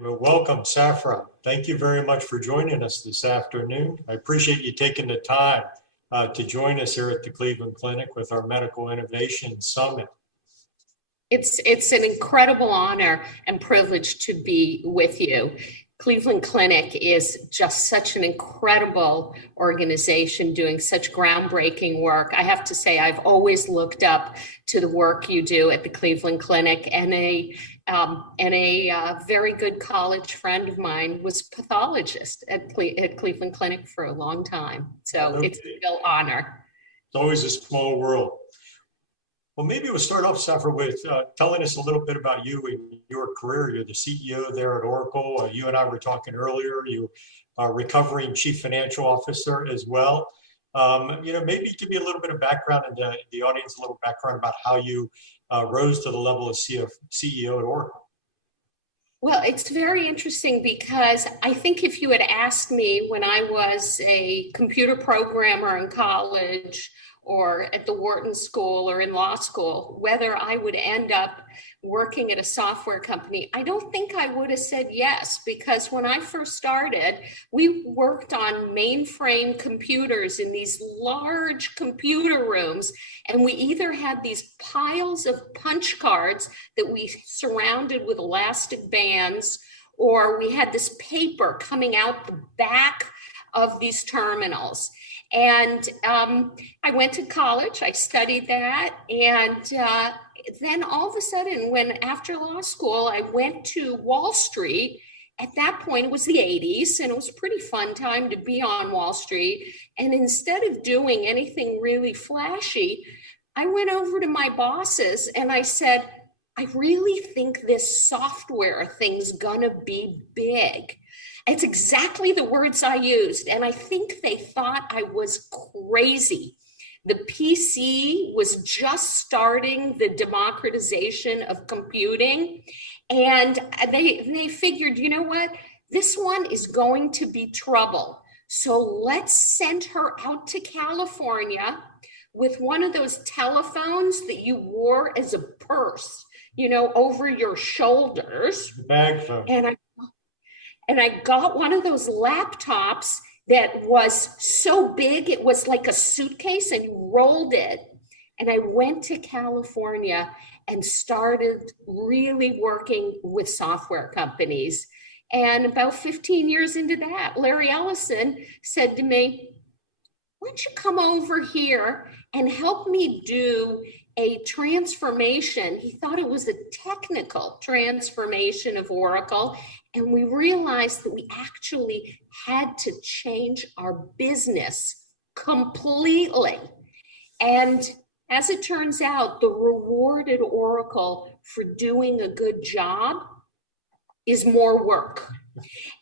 Well, welcome, Safra. Thank you very much for joining us this afternoon. I appreciate you taking the time to join us here at the Cleveland Clinic with our Medical Innovation Summit. It's an incredible honor and privilege to be with you. Cleveland Clinic is just such an incredible organization doing such groundbreaking work. I have to say, I've always looked up to the work you do at the Cleveland Clinic, and a very good college friend of mine was pathologist at Cleveland Clinic for a long time. So it's a real honor. It's always a small world. Well, maybe we'll start off, Safra, with telling us a little bit about you and your career. You're the CEO there at Oracle. You and I were talking earlier. You are recovering Chief Financial Officer as well. Maybe give me a little bit of background and the audience a little background about how you rose to the level of CEO at Oracle. Well, it's very interesting because I think if you had asked me when I was a computer programmer in college or at the Wharton School or in law school, whether I would end up working at a software company, I don't think I would have said yes, because when I first started, we worked on mainframe computers in these large computer rooms, and we either had these piles of punch cards that we surrounded with elastic bands, or we had this paper coming out the back of these terminals. And I went to college, I studied that, and then all of a sudden, after law school, I went to Wall Street. At that point, it was the 80s, and it was a pretty fun time to be on Wall Street. And instead of doing anything really flashy, I went over to my bosses and I said, I really think this software thing's gonna be big. It's exactly the words I used, and I think they thought I was crazy. The PC was just starting the democratization of computing, and they figured, you know what, this one is going to be trouble. So let's send her out to California with one of those telephones that you wore as a purse, over your shoulders. Bag phone. And I got one of those laptops that was so big, it was like a suitcase, and you rolled it. And I went to California and started really working with software companies. And about 15 years into that, Larry Ellison said to me, why don't you come over here and help me do a transformation? He thought it was a technical transformation of Oracle. And we realized that we actually had to change our business completely. And as it turns out, the reward at Oracle for doing a good job is more work.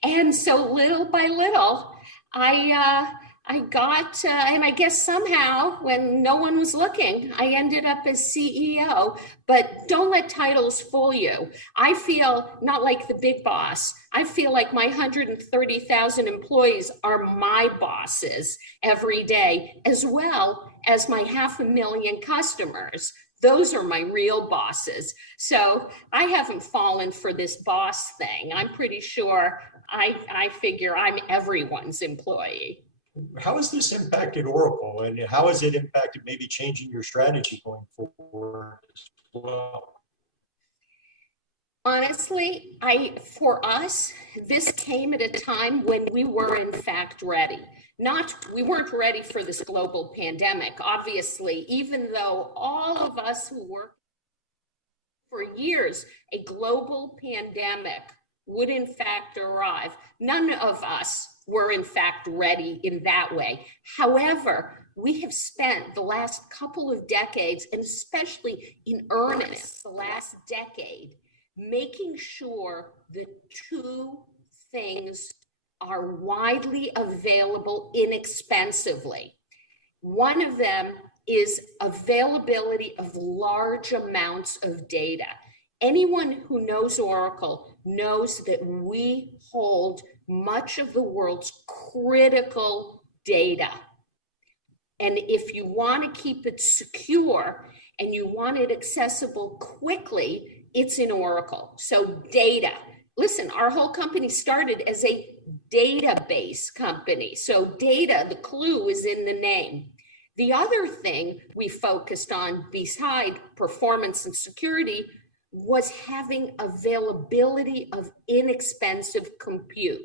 And so little by little, I got, and I guess somehow when no one was looking, I ended up as CEO, but don't let titles fool you. I feel not like the big boss. I feel like my 130,000 employees are my bosses every day, as well as my 500,000 customers. Those are my real bosses. So I haven't fallen for this boss thing. I'm pretty sure I figure I'm everyone's employee. How has this impacted Oracle, and how has it impacted maybe changing your strategy going forward as well? Honestly, for us, this came at a time when we were in fact ready. We weren't ready for this global pandemic, obviously, even though all of us who worked for years, a global pandemic would in fact arrive. None of us were in fact ready in that way. However, we have spent the last couple of decades, and especially in earnest the last decade, making sure the two things are widely available inexpensively. One of them is availability of large amounts of data. Anyone who knows Oracle knows that we hold much of the world's critical data. And if you want to keep it secure and you want it accessible quickly, it's in Oracle. So data, listen, our whole company started as a database company. So data, the clue is in the name. The other thing we focused on beside performance and security was having availability of inexpensive compute.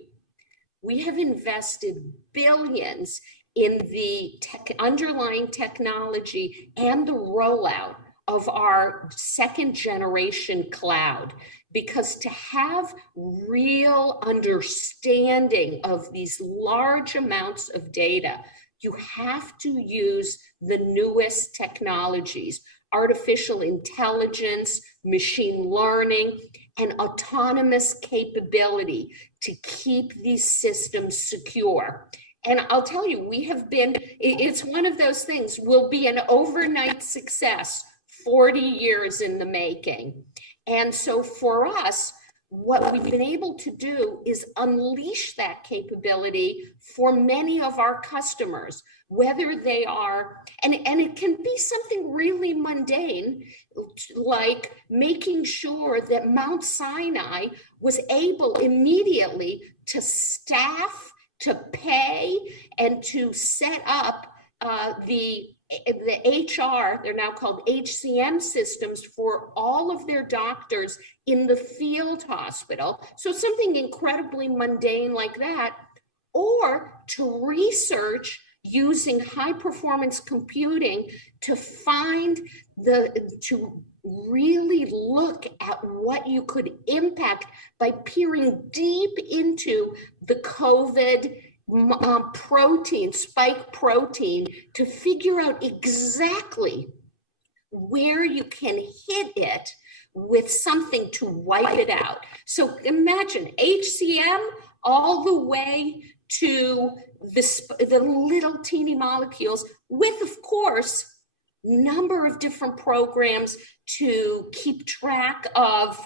We have invested billions in the underlying technology and the rollout of our second generation cloud, because to have real understanding of these large amounts of data, you have to use the newest technologies, artificial intelligence, machine learning, and autonomous capability to keep these systems secure. And I'll tell you, it's one of those things, will be an overnight success, 40 years in the making. And so for us, what we've been able to do is unleash that capability for many of our customers, whether they are, and it can be something really mundane, like making sure that Mount Sinai was able immediately to staff, to pay, and to set up the HR, they're now called HCM systems, for all of their doctors in the field hospital. So something incredibly mundane like that, or to research using high performance computing to to really look at what you could impact by peering deep into the COVID spike protein, to figure out exactly where you can hit it with something to wipe it out. So imagine HCM all the way to the little teeny molecules, with, of course, number of different programs to keep track of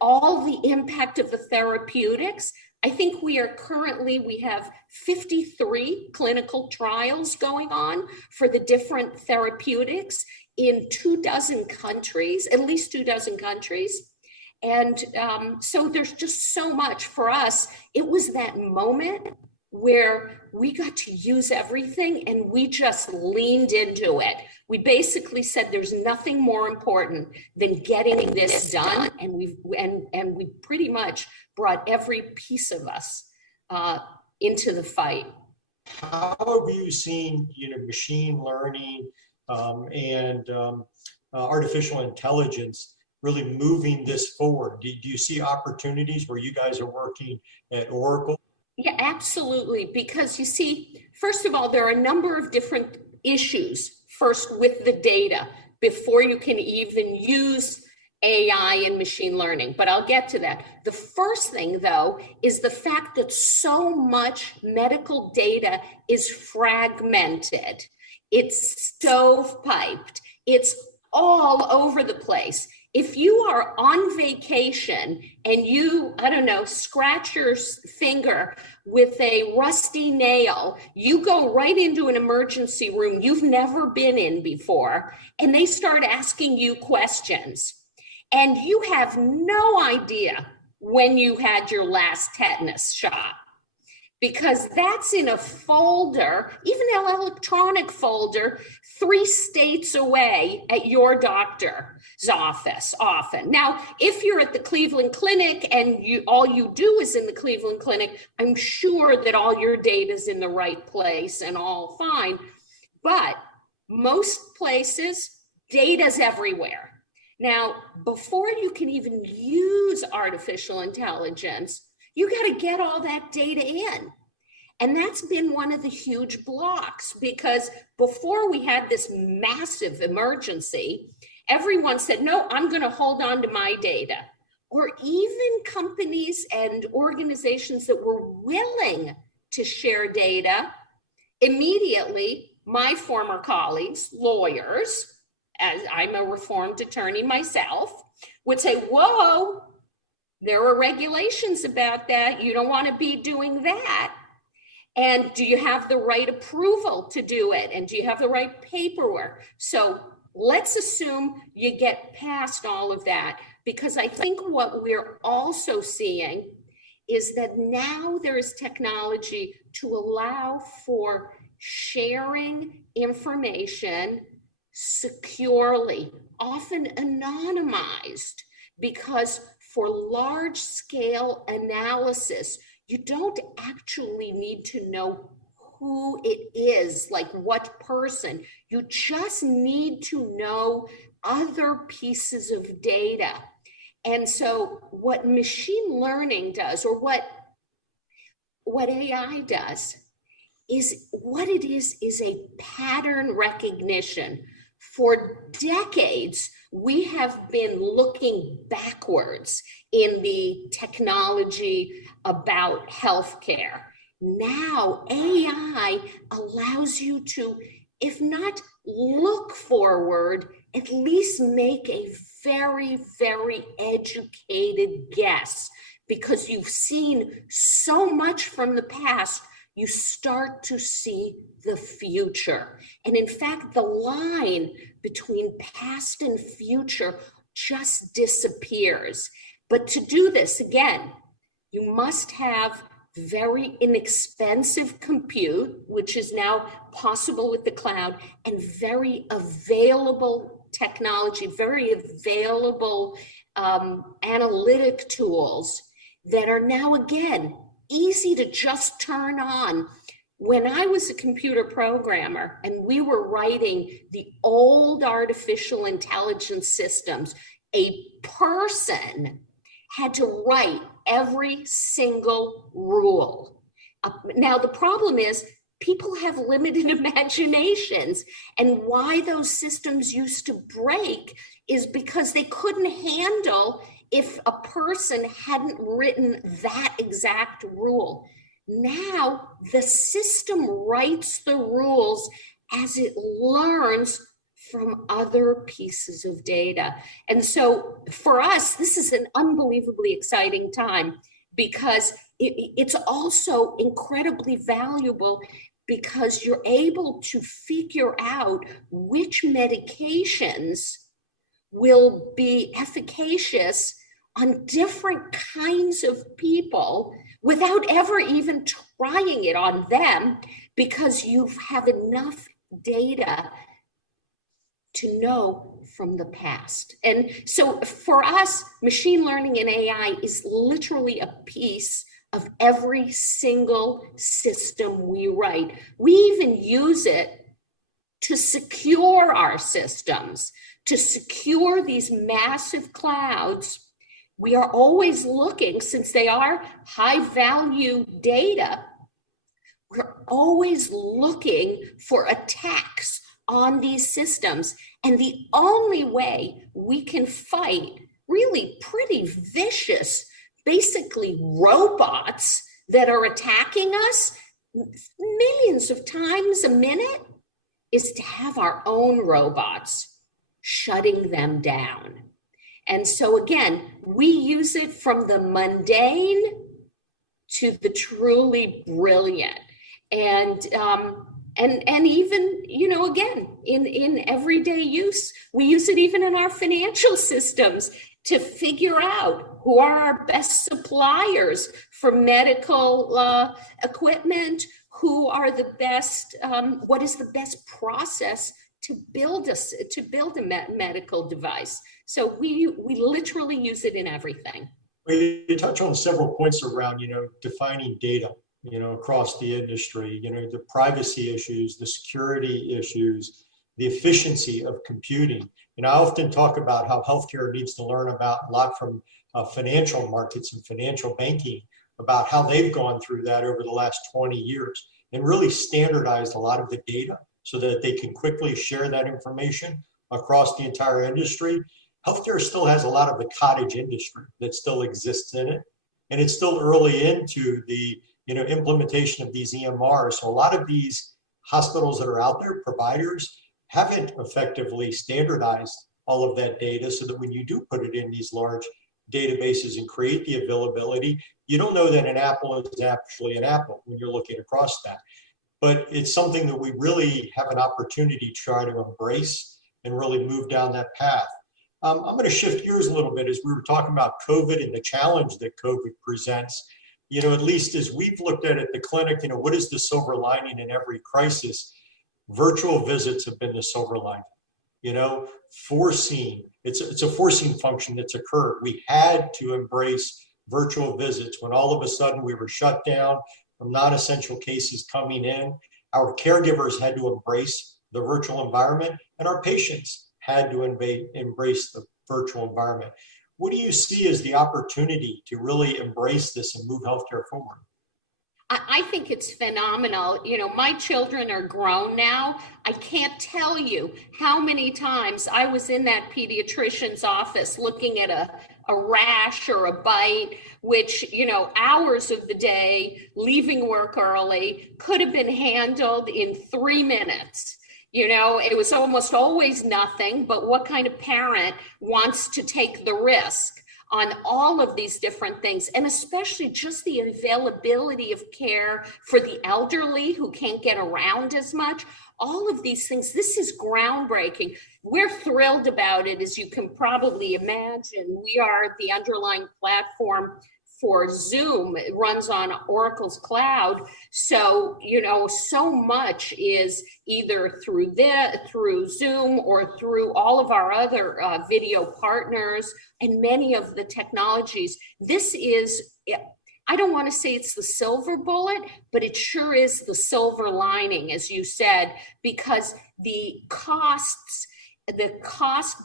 all the impact of the therapeutics. I think we have 53 clinical trials going on for the different therapeutics in 24 countries, at least 24 countries. And so there's just so much for us. It was that moment where we got to use everything and we just leaned into it. We basically said there's nothing more important than getting this done, and we pretty much brought every piece of us into the fight. How have you seen, machine learning and artificial intelligence really moving this forward? Do you see opportunities where you guys are working at Oracle? Yeah, absolutely. Because you see, first of all, there are a number of different issues. First, with the data, before you can even use AI and machine learning, but I'll get to that. The first thing, though, is the fact that so much medical data is fragmented. It's stovepiped. It's all over the place. If you are on vacation and you, scratch your finger with a rusty nail, you go right into an emergency room you've never been in before, and they start asking you questions. And you have no idea when you had your last tetanus shot, because that's in a folder, even an electronic folder, 3 states away at your doctor's office often. Now, if you're at the Cleveland Clinic and all you do is in the Cleveland Clinic, I'm sure that all your data is in the right place and all fine. But most places, data's everywhere. Now, before you can even use artificial intelligence, you got to get all that data in. And that's been one of the huge blocks, because before we had this massive emergency, everyone said, no, I'm going to hold on to my data. Or even companies and organizations that were willing to share data, immediately, my former colleagues, lawyers, as I'm a reformed attorney myself, would say, whoa, there are regulations about that. You don't want to be doing that. And do you have the right approval to do it? And do you have the right paperwork? So let's assume you get past all of that. because I think what we're also seeing is that now there is technology to allow for sharing information securely, often anonymized, because for large scale analysis, you don't actually need to know who it is, like what person. You just need to know other pieces of data. And so what machine learning does, or what AI does, is what it is a pattern recognition. For decades, we have been looking backwards in the technology about healthcare. Now, AI allows you to, if not look forward, at least make a very, very educated guess, because you've seen so much from the past, you start to see the future. And in fact, the line between past and future just disappears. But to do this, again, you must have very inexpensive compute, which is now possible with the cloud, and very available technology, very available analytic tools that are now, again, easy to just turn on. When I was a computer programmer and we were writing the old artificial intelligence systems, a person had to write every single rule. Now, the problem is people have limited imaginations, and why those systems used to break is because they couldn't handle if a person hadn't written that exact rule. Now, the system writes the rules as it learns from other pieces of data. And so for us, this is an unbelievably exciting time, because it's also incredibly valuable, because you're able to figure out which medications will be efficacious on different kinds of people without ever even trying it on them, because you have enough data to know from the past. And so for us, machine learning and AI is literally a piece of every single system we write. We even use it to secure our systems, to secure these massive clouds. We are always looking, since they are high value data, we're always looking for attacks on these systems. And the only way we can fight really pretty vicious, basically robots that are attacking us millions of times a minute, is to have our own robots shutting them down. And so again, we use it from the mundane to the truly brilliant. And even, again, in everyday use, we use it even in our financial systems to figure out who are our best suppliers for medical equipment, who are the best, what is the best process to build a medical device. So we literally use it in everything. You touch on several points around, defining data, across the industry, the privacy issues, the security issues, the efficiency of computing. And I often talk about how healthcare needs to learn about a lot from financial markets and financial banking, about how they've gone through that over the last 20 years and really standardized a lot of the data so that they can quickly share that information across the entire industry. Healthcare still has a lot of the cottage industry that still exists in it. And it's still early into the implementation of these EMRs. So a lot of these hospitals that are out there, providers, haven't effectively standardized all of that data, so that when you do put it in these large databases and create the availability, you don't know that an apple is actually an apple when you're looking across that. But it's something that we really have an opportunity to try to embrace and really move down that path. I'm going to shift gears a little bit as we were talking about COVID and the challenge that COVID presents. At least as we've looked at the clinic, what is the silver lining in every crisis? Virtual visits have been the silver lining. Foreseen, it's a forcing function that's occurred. We had to embrace virtual visits when all of a sudden we were shut down from non-essential cases coming in. Our caregivers had to embrace the virtual environment, and our patients had to embrace the virtual environment. What do you see as the opportunity to really embrace this and move healthcare forward? I think it's phenomenal. My children are grown now. I can't tell you how many times I was in that pediatrician's office looking at a rash or a bite, which, hours of the day, leaving work early, could have been handled in 3 minutes. It was almost always nothing, but what kind of parent wants to take the risk on all of these different things, and especially just the availability of care for the elderly who can't get around as much? All of these things, this is groundbreaking. We're thrilled about it, as you can probably imagine. We are the underlying platform for Zoom. It runs on Oracle's cloud. So, so much is either through Zoom or through all of our other video partners and many of the technologies. This is, I don't want to say it's the silver bullet, but it sure is the silver lining, as you said, because the cost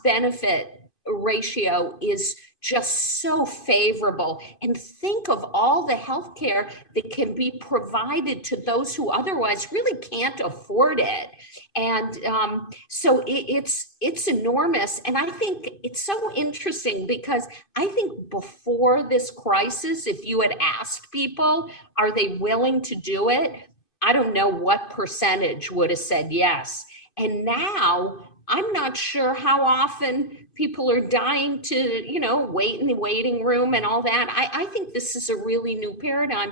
benefit ratio is just so favorable. And think of all the healthcare that can be provided to those who otherwise really can't afford it. And so it's enormous. And I think it's so interesting because I think before this crisis, if you had asked people, are they willing to do it? I don't know what percentage would have said yes. And now I'm not sure how often people are dying to, wait in the waiting room and all that. I think this is a really new paradigm.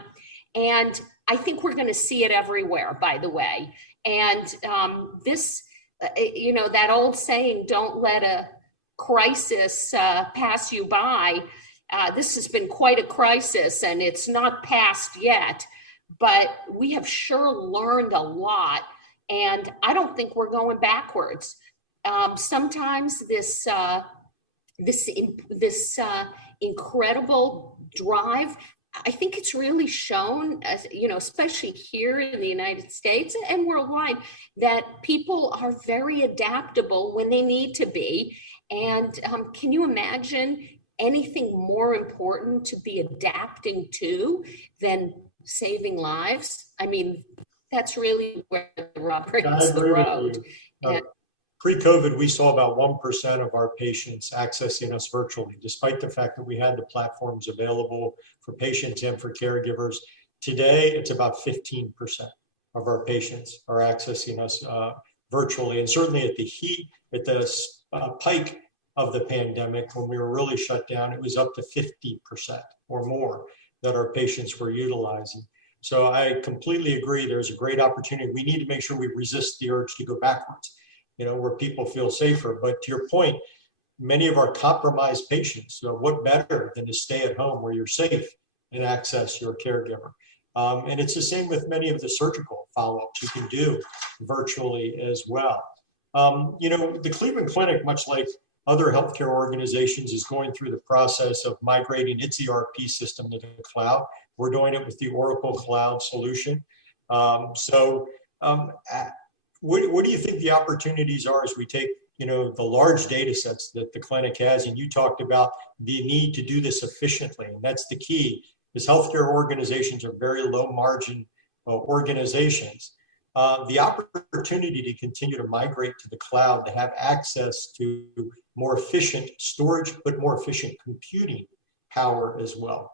And I think we're going to see it everywhere, by the way. And this, that old saying, don't let a crisis pass you by. This has been quite a crisis, and it's not passed yet. But we have sure learned a lot. And I don't think we're going backwards. Sometimes this incredible drive, I think it's really shown, as especially here in the United States and worldwide, that people are very adaptable when they need to be. And can you imagine anything more important to be adapting to than saving lives? I mean, that's really where the rubber hits the road. Pre-COVID, we saw about 1% of our patients accessing us virtually, despite the fact that we had the platforms available for patients and for caregivers. Today, it's about 15% of our patients are accessing us virtually. And certainly at the peak of the pandemic, when we were really shut down, it was up to 50% or more that our patients were utilizing. So I completely agree. There's a great opportunity. We need to make sure we resist the urge to go backwards, where people feel safer. But to your point, many of our compromised patients, what better than to stay at home where you're safe and access your caregiver? And it's the same with many of the surgical follow-ups you can do virtually as well. The Cleveland Clinic, much like other healthcare organizations, is going through the process of migrating its ERP system to the cloud. We're doing it with the Oracle Cloud solution. What do you think the opportunities are as we take, the large data sets that the clinic has? And you talked about the need to do this efficiently. And that's the key, is healthcare organizations are very low margin organizations. The opportunity to continue to migrate to the cloud, to have access to more efficient storage, but more efficient computing power as well.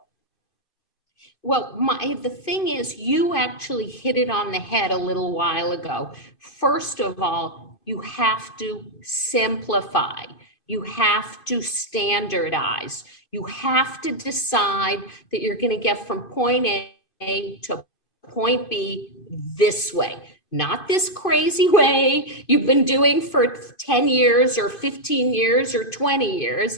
Well, the thing is, you actually hit it on the head a little while ago. First of all, you have to simplify. You have to standardize. You have to decide that you're going to get from point A to point B this way. not this crazy way you've been doing for 10 years or 15 years or 20 years.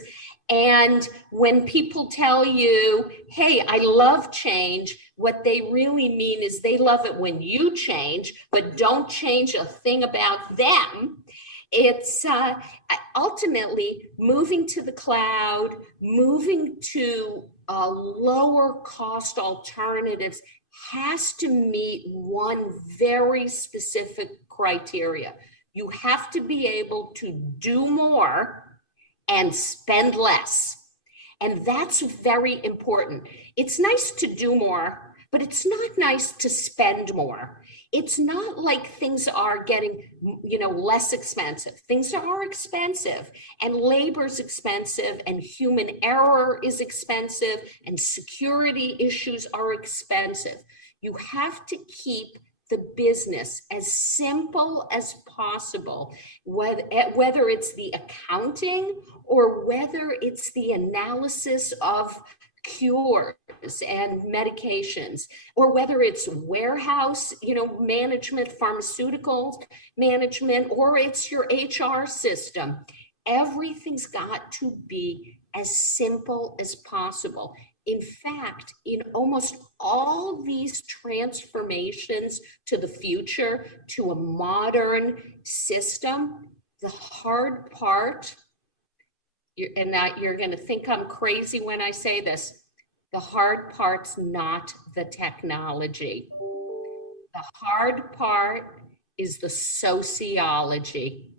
And when people tell you, hey, I love change, what they really mean is they love it when you change, but don't change a thing about them. It's ultimately moving to the cloud, moving to lower cost alternatives has to meet one very specific criteria. You have to be able to do more and spend less. And that's very important. It's nice to do more, but it's not nice to spend more. It's not like things are getting, less expensive. Things are expensive, and labor's expensive, and human error is expensive, and security issues are expensive. You have to keep the business as simple as possible, whether it's the accounting or whether it's the analysis of cures and medications, or whether it's warehouse, management, pharmaceuticals management, or it's your HR system. Everything's got to be as simple as possible. In fact, in almost all these transformations to the future, to a modern system, the hard part, and that you're going to think I'm crazy when I say this, the hard part's not the technology. The hard part is the sociology.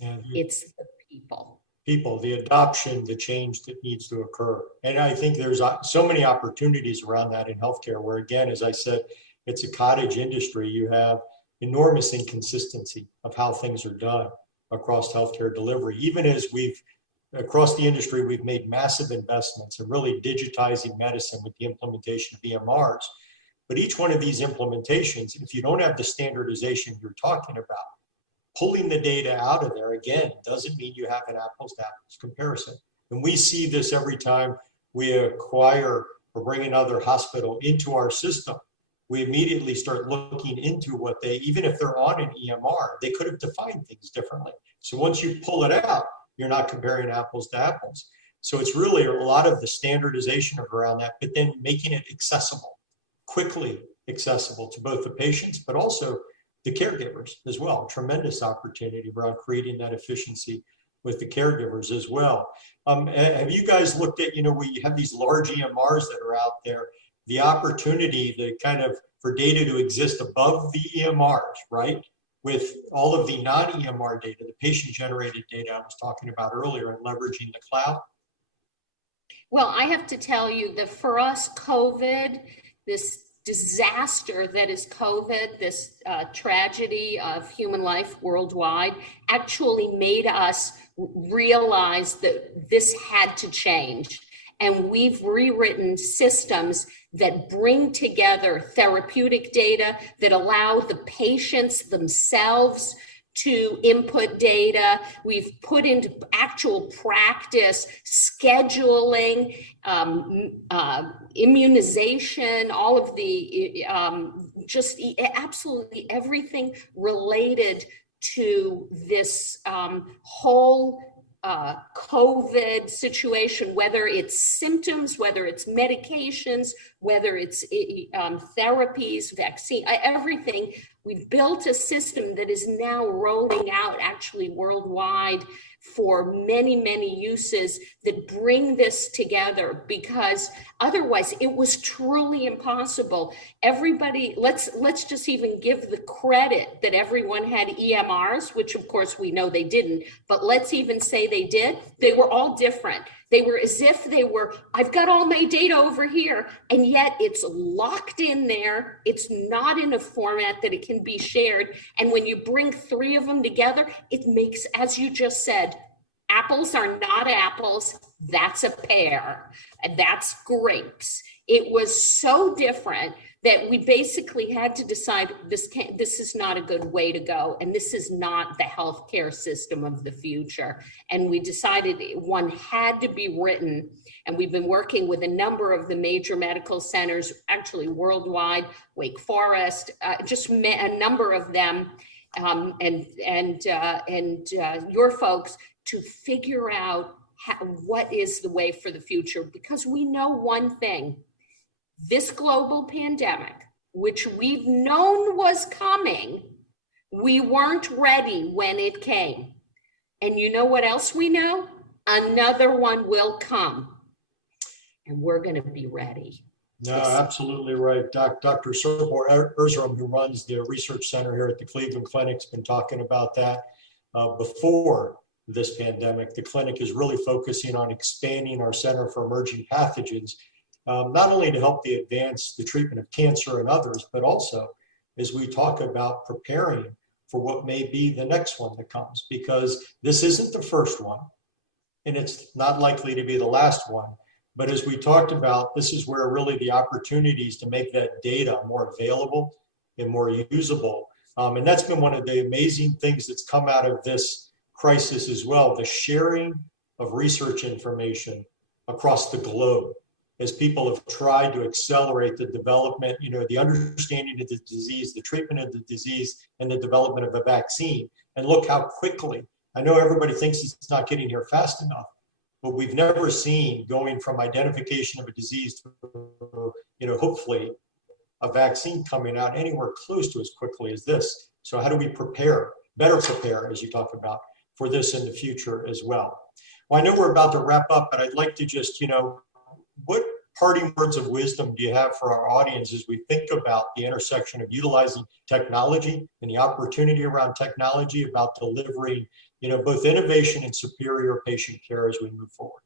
It's the people. The adoption, the change that needs to occur. And I think there's so many opportunities around that in healthcare where, again, as I said, it's a cottage industry. You have enormous inconsistency of how things are done across healthcare delivery. Even as across the industry, we've made massive investments in really digitizing medicine with the implementation of EMRs. But each one of these implementations, if you don't have the standardization you're talking about, pulling the data out of there, again, doesn't mean you have an apples to apples comparison. And we see this every time we acquire or bring another hospital into our system. We immediately start looking into what even if they're on an EMR, they could have defined things differently. So once you pull it out, you're not comparing apples to apples. So it's really a lot of the standardization around that, but then making it accessible, quickly accessible to both the patients, but also the caregivers as well. Tremendous opportunity around creating that efficiency with the caregivers as well. Have you guys looked at, we have these large EMRs that are out there, the opportunity for data to exist above the EMRs, right? With all of the non-EMR data, the patient-generated data I was talking about earlier, and leveraging the cloud? Well, I have to tell you that for us, COVID, this disaster that is COVID, this tragedy of human life worldwide, actually made us realize that this had to change. And we've rewritten systems that bring together therapeutic data, that allow the patients themselves to input data. We've put into actual practice scheduling, immunization, all of the, just absolutely everything related to this whole COVID situation, whether it's symptoms, whether it's medications, whether it's therapies, vaccine, everything. We've built a system that is now rolling out actually worldwide for many, many uses that bring this together, because otherwise it was truly impossible. Everybody, let's just even give the credit that everyone had EMRs, which of course we know they didn't, but let's even say they did. They were all different. They were as if they were, I've got all my data over here, and yet it's locked in there. It's not in a format that it can be shared. And when you bring three of them together, it makes, as you just said, apples are not apples. That's a pear, and that's grapes. It was so different that we basically had to decide this is not a good way to go, and this is not the healthcare system of the future. And we decided one had to be written, and we've been working with a number of the major medical centers, actually worldwide, Wake Forest, just a number of them, and your folks, to figure out what is the way for the future, because we know one thing. This global pandemic, which we've known was coming, we weren't ready when it came. And you know what else we know? Another one will come, and we're going to be ready. No, absolutely right. Dr. Serpor Erzurum, who runs the research center here at the Cleveland Clinic, has been talking about that before this pandemic. The clinic is really focusing on expanding our Center for Emerging Pathogens, not only to help advance the treatment of cancer and others, but also as we talk about preparing for what may be the next one that comes, because this isn't the first one, and it's not likely to be the last one. But as we talked about, this is where really the opportunities to make that data more available and more usable. And that's been one of the amazing things that's come out of this crisis as well, the sharing of research information across the globe, as people have tried to accelerate the development, the understanding of the disease, the treatment of the disease, and the development of a vaccine. And look how quickly, I know everybody thinks it's not getting here fast enough, but we've never seen going from identification of a disease to, hopefully a vaccine coming out anywhere close to as quickly as this. So how do we better prepare, as you talk about, for this in the future as well? Well, I know we're about to wrap up, but I'd like to just, what parting words of wisdom do you have for our audience as we think about the intersection of utilizing technology and the opportunity around technology about delivering, both innovation and superior patient care as we move forward?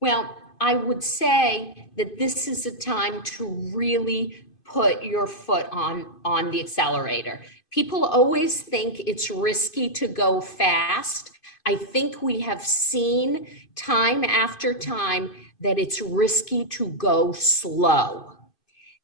Well, I would say that this is a time to really put your foot on the accelerator. People always think it's risky to go fast. I think we have seen time after time that it's risky to go slow.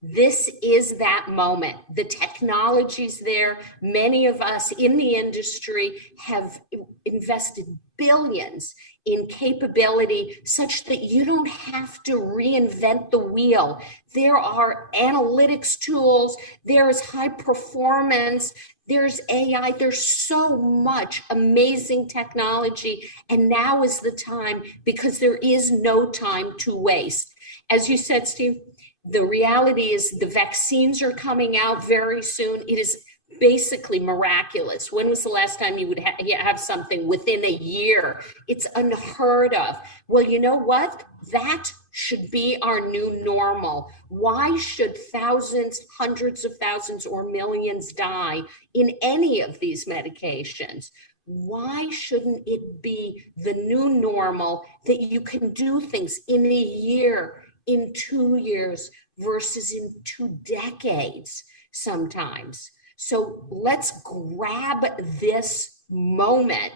This is that moment. The technology's there. Many of us in the industry have invested billions in capability such that you don't have to reinvent the wheel. There are analytics tools, there's high performance, there's AI, there's so much amazing technology. And now is the time, because there is no time to waste. As you said, Steve, the reality is the vaccines are coming out very soon. It is basically miraculous. When was the last time you would have something within a year? It's unheard of. Well, you know what? That should be our new normal. Why should thousands, hundreds of thousands, or millions die in any of these medications? Why shouldn't it be the new normal that you can do things in a year, in 2 years, versus in 2 decades sometimes? So let's grab this moment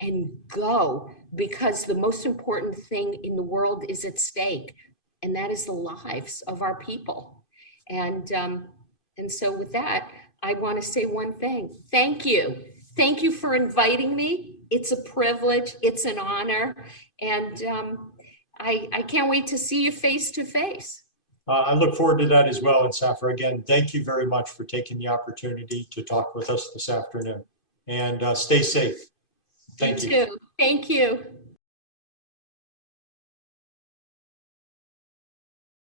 and go, because the most important thing in the world is at stake, and that is the lives of our people. And so with that, I want to say one thing. Thank you. Thank you for inviting me. It's a privilege. It's an honor. And I can't wait to see you face to face. I look forward to that as well. And Safra, again, thank you very much for taking the opportunity to talk with us this afternoon. And stay safe. Thank you. You too. Thank you.